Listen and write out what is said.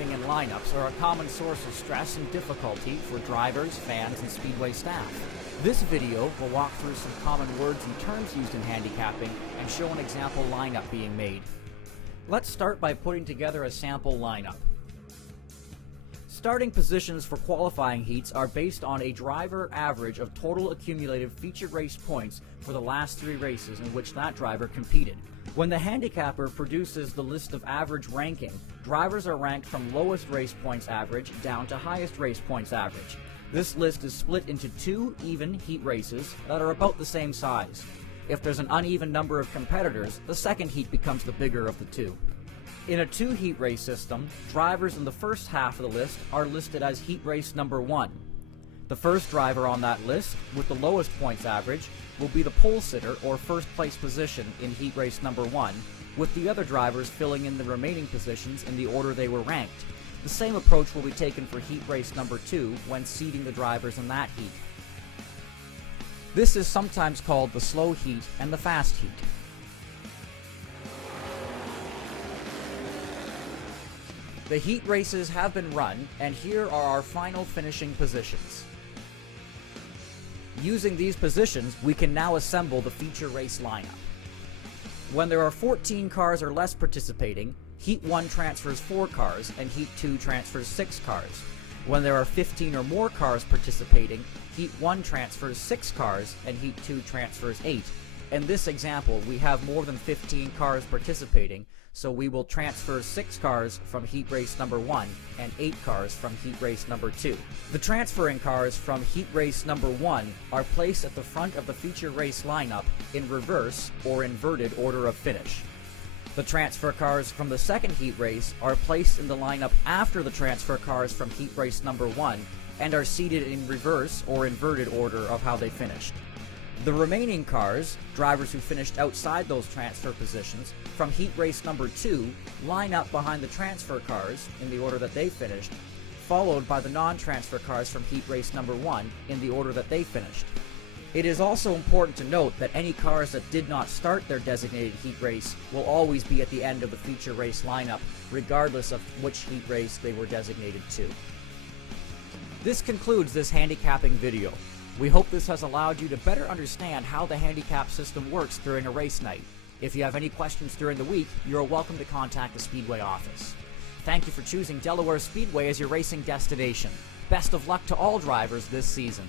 handicapping and lineups are a common source of stress and difficulty for drivers, fans, and Speedway staff. This video will walk through some common words and terms used in handicapping and show an example lineup being made. Let's start by putting together a sample lineup. Starting positions for qualifying heats are based on a driver average of total accumulated featured race points for the last 3 races in which that driver competed. When the handicapper produces the list of average ranking, drivers are ranked from lowest race points average down to highest race points average. This list is split into 2 even heat races that are about the same size. If there's an uneven number of competitors, the second heat becomes the bigger of the 2. In a 2 heat race system, drivers in the first half of the list are listed as heat race number 1. The first driver on that list, with the lowest points average, will be the pole sitter or first place position in heat race number 1, with the other drivers filling in the remaining positions in the order they were ranked. The same approach will be taken for heat race number 2 when seeding the drivers in that heat. This is sometimes called the slow heat and the fast heat. The heat races have been run, and here are our final finishing positions. Using these positions, we can now assemble the feature race lineup. When there are 14 cars or less participating, Heat 1 transfers 4 cars and Heat 2 transfers 6 cars. When there are 15 or more cars participating, Heat 1 transfers 6 cars and Heat 2 transfers 8. In this example, we have more than 15 cars participating, so we will transfer 6 cars from heat race number 1 and 8 cars from heat race number 2. The transferring cars from heat race number 1 are placed at the front of the feature race lineup in reverse or inverted order of finish. The transfer cars from the second heat race are placed in the lineup after the transfer cars from heat race number 1 and are seated in reverse or inverted order of how they finished. The remaining cars, drivers who finished outside those transfer positions, from heat race number 2 line up behind the transfer cars in the order that they finished, followed by the non-transfer cars from heat race number 1 in the order that they finished. It is also important to note that any cars that did not start their designated heat race will always be at the end of the feature race lineup, regardless of which heat race they were designated to. This concludes this handicapping video. We hope this has allowed you to better understand how the handicap system works during a race night. If you have any questions during the week, you are welcome to contact the Speedway office. Thank you for choosing Delaware Speedway as your racing destination. Best of luck to all drivers this season.